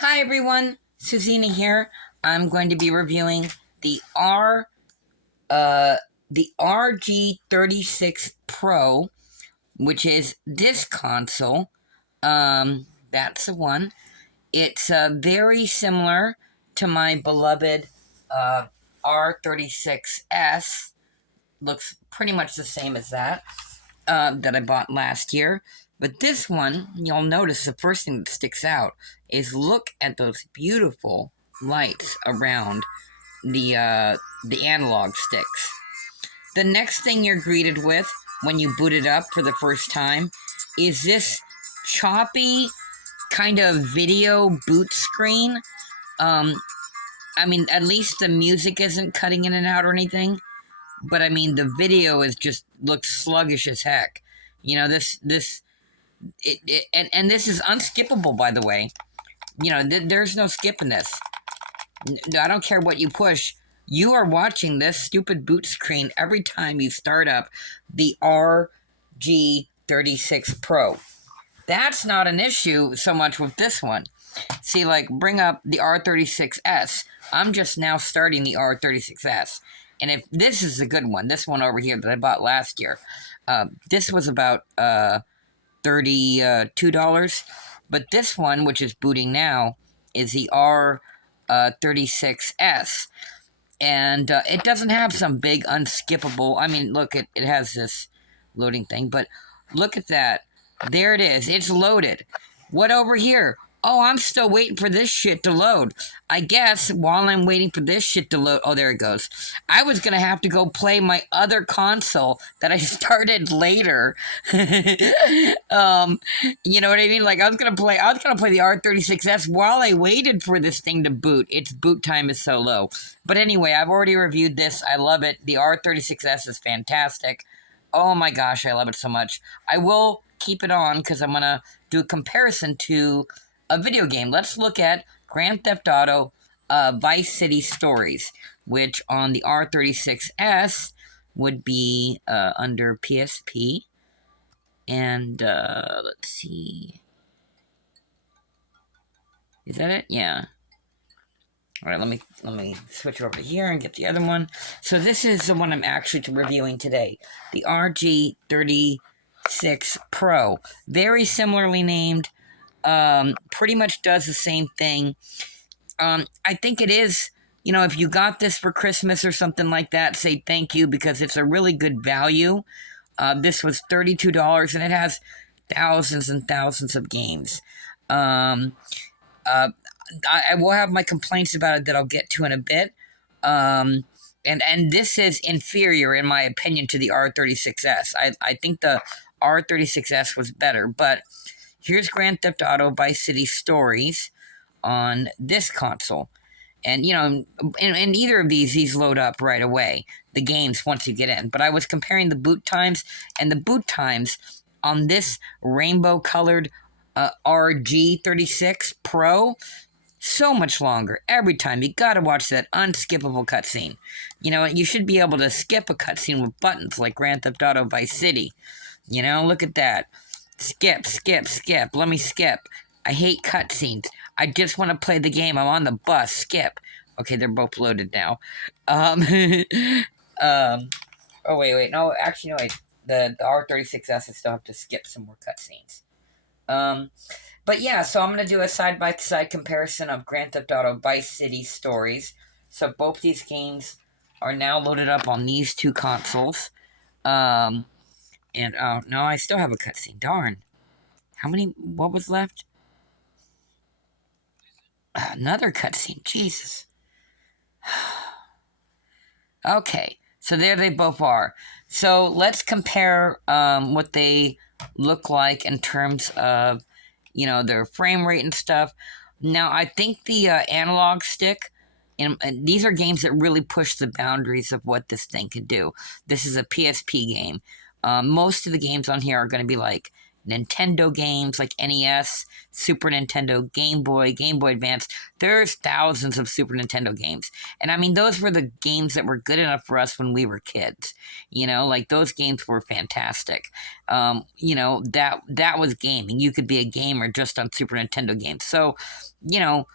Hi everyone, Susina here. I'm going to be reviewing the the RG36 Pro, which is this console. That's the one. It's very similar to my beloved R36S. Looks pretty much the same as that I bought last year. But this one, you'll notice the first thing that sticks out is look at those beautiful lights around the analog sticks. The next thing you're greeted with when you boot it up for the first time is this choppy kind of video boot screen. I mean, at least the music isn't cutting in and out or anything. But I mean, the video is just looks sluggish as heck. You know, and this is unskippable, by the way. You know, there's no skipping this. I don't care what you push. You are watching this stupid boot screen every time you start up the RG36 Pro. That's not an issue so much with this one. See, like, bring up the R36S. I'm just now starting the R36S. And if this is a good one, this one over here that I bought last year, this was about $32. But this one, which is booting now, is the R36S. And it doesn't have some big unskippable... I mean, look, it has this loading thing, but look at that. There it is. It's loaded. What over here? Oh, I'm still waiting for this shit to load. I guess while I'm waiting for this shit to load... Oh, there it goes. I was going to have to go play my other console that I started later. You know what I mean? Like, I was going to play the R36S while I waited for this thing to boot. Its boot time is so low. But anyway, I've already reviewed this. I love it. The R36S is fantastic. Oh my gosh, I love it so much. I will keep it on because I'm going to do a comparison to a video game. Let's look at Grand Theft Auto Vice City Stories, which on the R36S would be under PSP. And let's see. Is that it? Yeah. All right, let me switch over here and get the other one. So this is the one I'm actually reviewing today, the RG36 Pro. Very similarly named. Pretty much does the same thing. I think it is, you know, if you got this for Christmas or something like that, say thank you because it's a really good value. This was $32 and it has thousands and thousands of games. I will have my complaints about it that I'll get to in a bit. And this is inferior, in my opinion, to the R36S. I think the R36S was better, but here's Grand Theft Auto Vice City Stories on this console. And, you know, in either of these load up right away, the games, once you get in. But I was comparing the boot times, and the boot times on this rainbow-colored RG36 Pro, so much longer. Every time, you gotta watch that unskippable cutscene. You know, you should be able to skip a cutscene with buttons like Grand Theft Auto Vice City. You know, look at that. Skip, skip, skip. Let me skip. I hate cutscenes. I just want to play the game. I'm on the bus. Skip. Okay, they're both loaded now. Oh, wait. No, actually, no, wait. The R36S, I still have to skip some more cutscenes. But yeah, so I'm going to do a side-by-side comparison of Grand Theft Auto Vice City Stories. So both these games are now loaded up on these two consoles. And, oh, no, I still have a cutscene. Darn. What was left? Another cutscene. Jesus. Okay, so there they both are. So let's compare what they look like in terms of, you know, their frame rate and stuff. Now, I think the analog stick, and these are games that really push the boundaries of what this thing can do. This is a PSP game. Most of the games on here are going to be like Nintendo games like NES, Super Nintendo, Game Boy Advance. There's thousands of Super Nintendo games. And I mean, those were the games that were good enough for us when we were kids. You know, like those games were fantastic. You know, that was gaming. You could be a gamer just on Super Nintendo games. So, you know,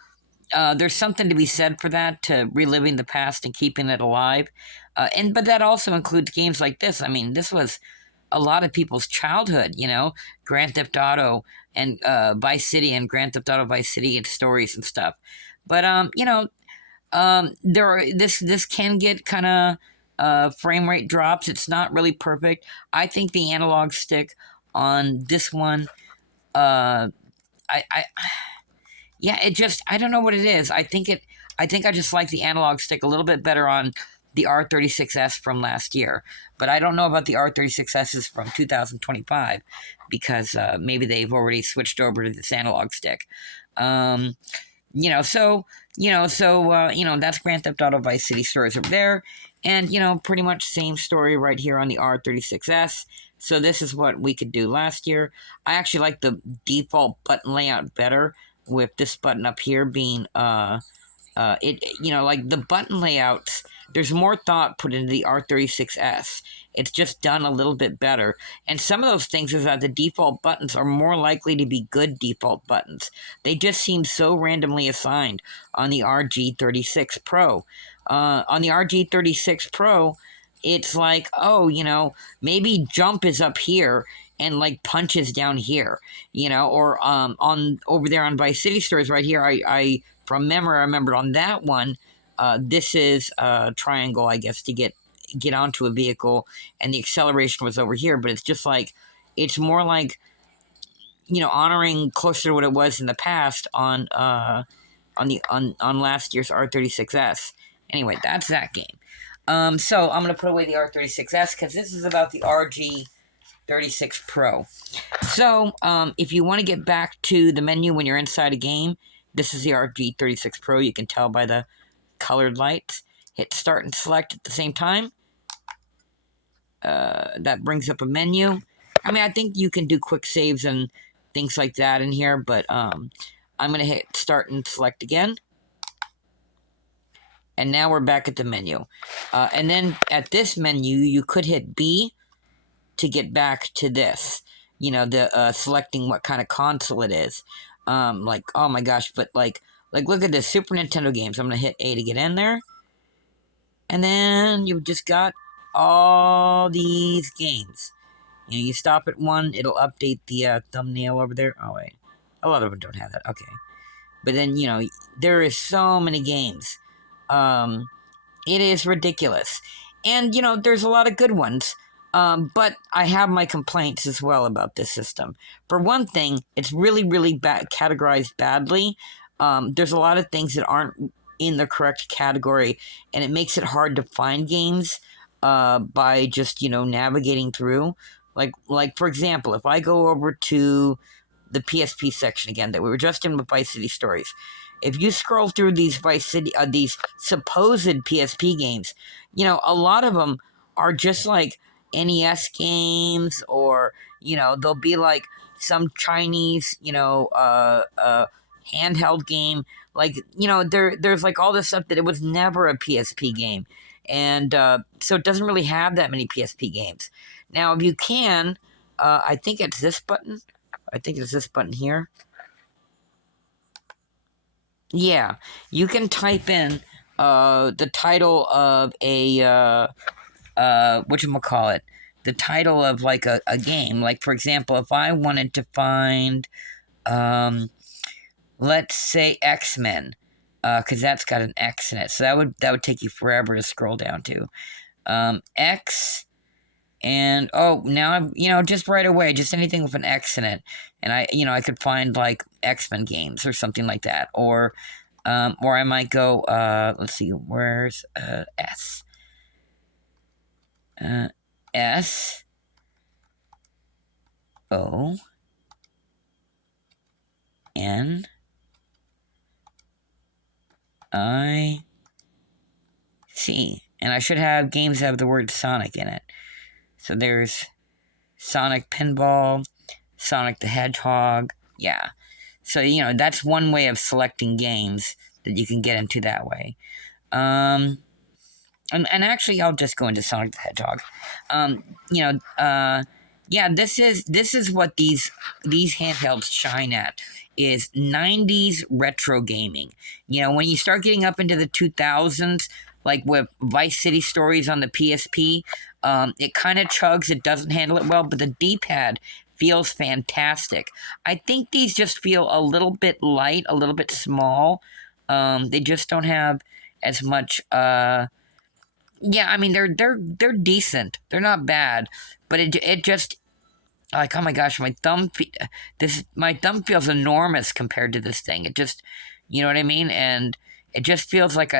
there's something to be said for that, to reliving the past and keeping it alive. But that also includes games like this. I mean, this was a lot of people's childhood, you know, Grand Theft Auto and Vice City and Grand Theft Auto Vice City and stories and stuff. But you know, this can get kind of frame rate drops. It's not really perfect. I think the analog stick on this one, I yeah, I don't know what it is. I think I just like the analog stick a little bit better on the R36S from last year. But I don't know about the R36Ss from 2025 because maybe they've already switched over to this analog stick. You know, that's Grand Theft Auto Vice City stories over there. And, you know, pretty much same story right here on the R36S. So this is what we could do last year. I actually like the default button layout better, with this button up here being, you know, like the button layouts, there's more thought put into the R36S. It's just done a little bit better. And some of those things is that the default buttons are more likely to be good default buttons. They just seem so randomly assigned on the RG36 Pro. On the RG36 Pro, it's like, oh, you know, maybe jump is up here and like punch is down here, you know, or on over there on Vice City Stories right here, I from memory, I remembered on that one, this is a triangle, I guess, to get onto a vehicle, and the acceleration was over here, but it's just like, it's more like, you know, honoring closer to what it was in the past on last year's R36S. Anyway, that's that game. So I'm going to put away the R36S because this is about the RG36 Pro. So, if you want to get back to the menu when you're inside a game, this is the RG36 Pro. You can tell by the colored lights. Hit start and select at the same time. That brings up a menu. I mean, I think you can do quick saves and things like that in here, but I'm going to hit start and select again. And now we're back at the menu. And then at this menu, you could hit B to get back to this. You know, the selecting what kind of console it is. Like, oh my gosh, but like look at this, Super Nintendo games. I'm going to hit A to get in there. And then you've just got all these games. You know, you stop at one, it'll update the thumbnail over there. Oh, wait. A lot of them don't have that. Okay. But then, you know, there is so many games. It is ridiculous. And, you know, there's a lot of good ones. But I have my complaints as well about this system. For one thing, it's really, really categorized badly. There's a lot of things that aren't in the correct category, and it makes it hard to find games by just, you know, navigating through. Like for example, if I go over to the PSP section again that we were just in with Vice City Stories, if you scroll through these these supposed PSP games, you know, a lot of them are just like NES games, or, you know, they'll be like some Chinese, you know, handheld game. Like, you know, there's like all this stuff that it was never a PSP game. And so it doesn't really have that many PSP games. Now, if you can, I think it's this button. I think it's this button here. Yeah, you can type in the title of a whatchamacallit, the title of like a game. Like, for example, if I wanted to find let's say X-Men, because that's got an X in it, so that would take you forever to scroll down to X. And now I'm, you know, just right away, just anything with an X in it, and I could find like X-Men games or something like that, or I might go, let's see, where's S? S O N I C, and I should have games that have the word Sonic in it. So there's Sonic Pinball, Sonic the Hedgehog. Yeah. So, that's one way of selecting games that you can get into that way. And actually, I'll just go into Sonic the Hedgehog. You know, yeah, this is what these handhelds shine at, is 90s retro gaming. When you start getting up into the 2000s, like with Vice City Stories on the PSP, it kind of chugs. It doesn't handle it well, but the D-pad feels fantastic. I think these just feel a little bit light, a little bit small. They just don't have as much. Yeah, I mean they're decent. They're not bad, but it just, like, oh my gosh, my thumb feels enormous compared to this thing. It just, you know what I mean, and it just feels like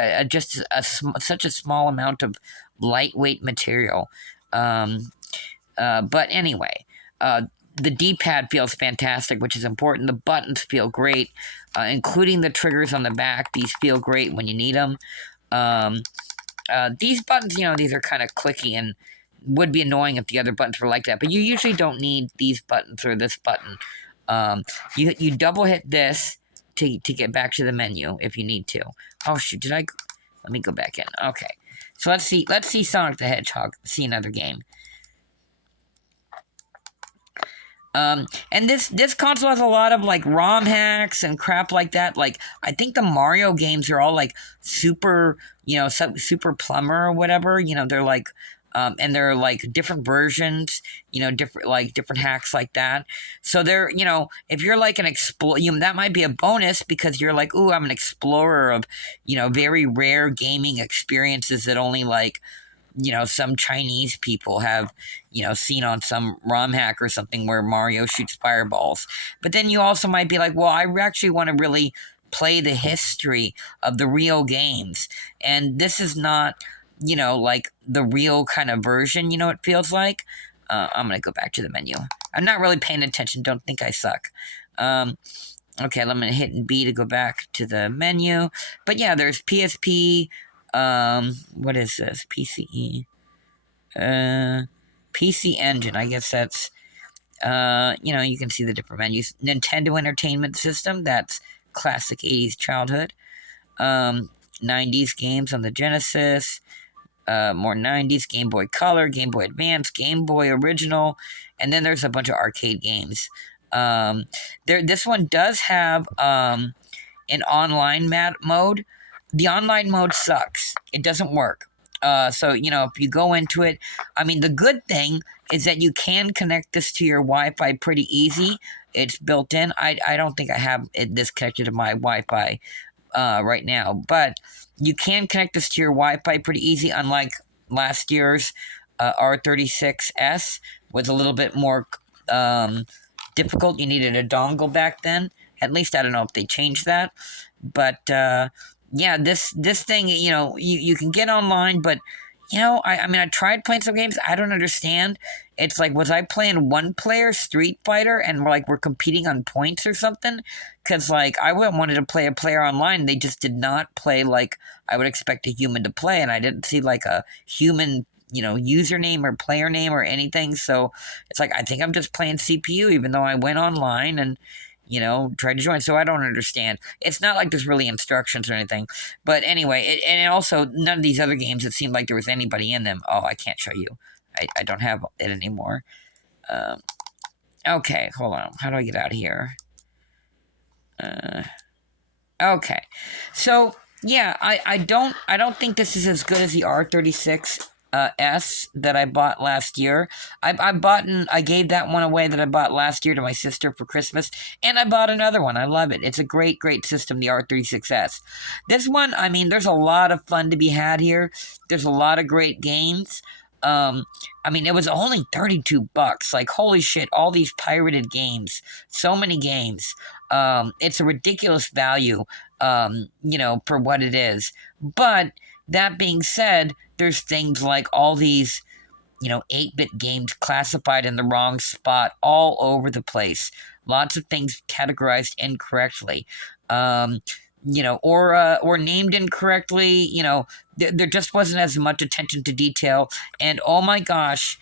such a small amount of lightweight material. But anyway, the D-pad feels fantastic, which is important. The buttons feel great, including the triggers on the back. These feel great when you need them. These buttons, these are kind of clicky and would be annoying if the other buttons were like that, but you usually don't need these buttons or this button. You double hit this to get back to the menu if you need to. Oh shoot, let me go back in. Okay. So let's see Sonic the Hedgehog, see another game. And this console has a lot of like ROM hacks and crap like that. Like, I think the Mario games are all like super, super plumber or whatever. They're like, and they're like different versions, different hacks like that. So they're, if you're like an explorer, that might be a bonus because you're like, ooh, I'm an explorer of, very rare gaming experiences that only like, some Chinese people have, seen on some ROM hack or something where Mario shoots fireballs. But then you also might be like, well, I actually want to really play the history of the real games. And this is not, like the real kind of version, it feels like. I'm going to go back to the menu. I'm not really paying attention. Don't think I suck. Okay, I'm going to hit B to go back to the menu. But yeah, there's PSP. What is this? PCE. PC Engine. I guess that's, you can see the different menus. Nintendo Entertainment System. That's classic 80s childhood. 90s games on the Genesis. More 90s. Game Boy Color, Game Boy Advance, Game Boy Original. And then there's a bunch of arcade games. This one does have, an online mode. The online mode sucks. It doesn't work. So, if you go into it, I mean, the good thing is that you can connect this to your Wi-Fi pretty easy. It's built in. I don't think I have this connected to my Wi-Fi right now, but you can connect this to your Wi-Fi pretty easy, unlike last year's R36S was a little bit more difficult. You needed a dongle back then. At least I don't know if they changed that. But yeah, this thing, you can get online, but I mean, I tried playing some games. I don't understand. It's like, was I playing one player Street Fighter and we're competing on points or something? Because like I wanted to play a player online, they just did not play like I would expect a human to play, and I didn't see like a human username or player name or anything. So it's like, I think I'm just playing CPU, even though I went online and tried to join. So I don't understand. It's not like there's really instructions or anything. But anyway, and also none of these other games, it seemed like there was anybody in them. Oh, I can't show you. I don't have it anymore. Okay, hold on. How do I get out of here? Okay. So, yeah, I don't think this is as good as the R36 S that I bought last year. I gave that one away that I bought last year to my sister for Christmas, and I bought another one. I love it. It's a great system, the R36S. This one, I mean, there's a lot of fun to be had here. There's a lot of great games. I mean, it was only $32. Like, holy shit, all these pirated games. So many games. It's a ridiculous value, for what it is. But that being said, there's things like all these, 8-bit games classified in the wrong spot all over the place. Lots of things categorized incorrectly. Or named incorrectly. There just wasn't as much attention to detail. And oh my gosh,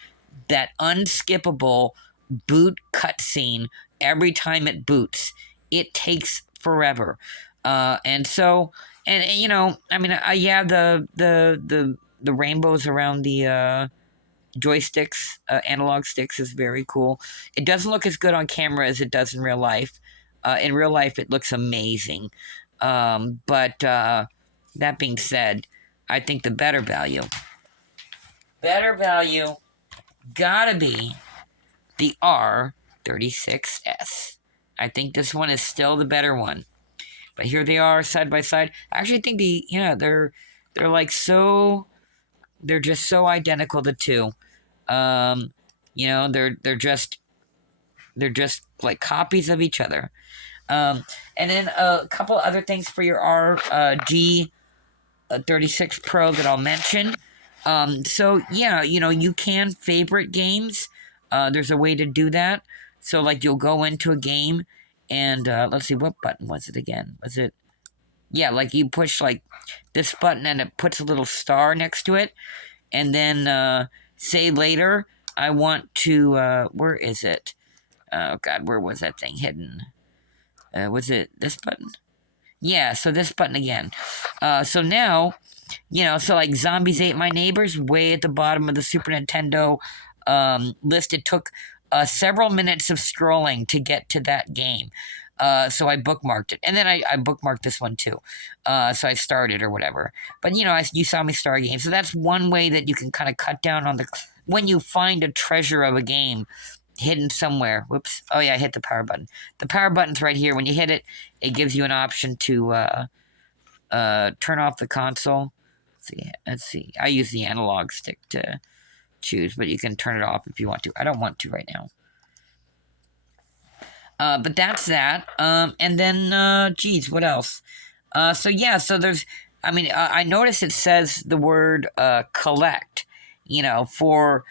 that unskippable boot cutscene every time it boots. It takes forever. And so, and you know, I mean, yeah, the rainbows around the joysticks, analog sticks, is very cool. It doesn't look as good on camera as it does in real life. In real life, it looks amazing. But that being said, I think the better value, gotta be the R36S. I think this one is still the better one. But here they are side by side. I actually think they're like so, they're just so identical, the two. Um, you know, they're just like copies of each other. And then a couple other things for your RG36 Pro that I'll mention. So yeah, you know, you can favorite games. There's a way to do that. So like you'll go into a game and let's see, what button was it again? Was it, yeah, like you push like this button and it puts a little star next to it, and then say later I want to where is it? Oh god, where was that thing hidden? Was it this button? Yeah, so this button again. So now, you know, so like Zombies Ate My Neighbors, way at the bottom of the Super Nintendo list. It took several minutes of scrolling to get to that game. So I bookmarked it. And then I bookmarked this one too. So I started or whatever. But, you know, you saw me start a game. So that's one way that you can kind of cut down on when you find a treasure of a game hidden somewhere. Whoops. Oh, yeah, I hit the power button. The power button's right here. When you hit it, it gives you an option to turn off the console. Let's see. I use the analog stick to choose, but you can turn it off if you want to. I don't want to right now. But that's that. And then, geez, what else? So yeah, so there's, I mean, I noticed it says the word collect, you know, for,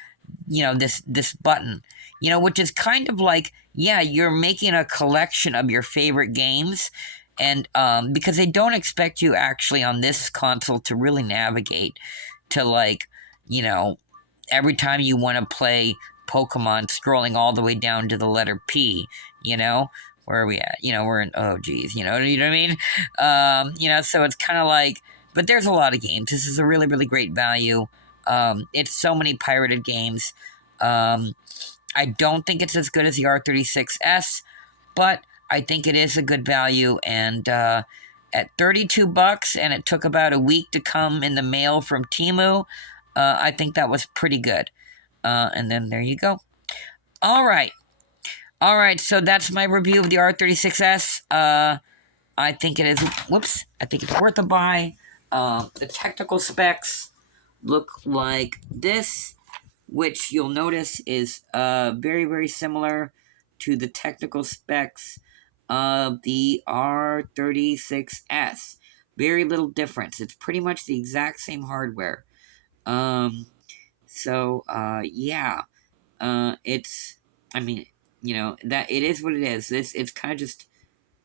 you know, this button, you know, which is kind of like, yeah, you're making a collection of your favorite games. And because they don't expect you actually on this console to really navigate to, like, you know, every time you want to play Pokemon, scrolling all the way down to the letter P, you know? Where are we at? You know, we're in, oh, geez, you know what I mean? You know, so it's kind of like, but there's a lot of games. This is a really, really great value. It's so many pirated games. I don't think it's as good as the R36S, but I think it is a good value. And at $32, and it took about a week to come in the mail from Temu, I think that was pretty good. And then there you go. All right. All right, so that's my review of the R36S. I think it is, whoops, I think it's worth a buy. The technical specs look like this, which you'll notice is very, very similar to the technical specs of the R36S. Very little difference. It's pretty much the exact same hardware. Yeah. It's, I mean, you know, that it is what it is. It's kind of just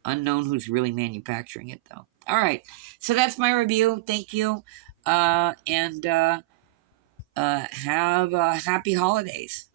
unknown who's really manufacturing it, though. All right, so that's my review. Thank you, and have happy holidays.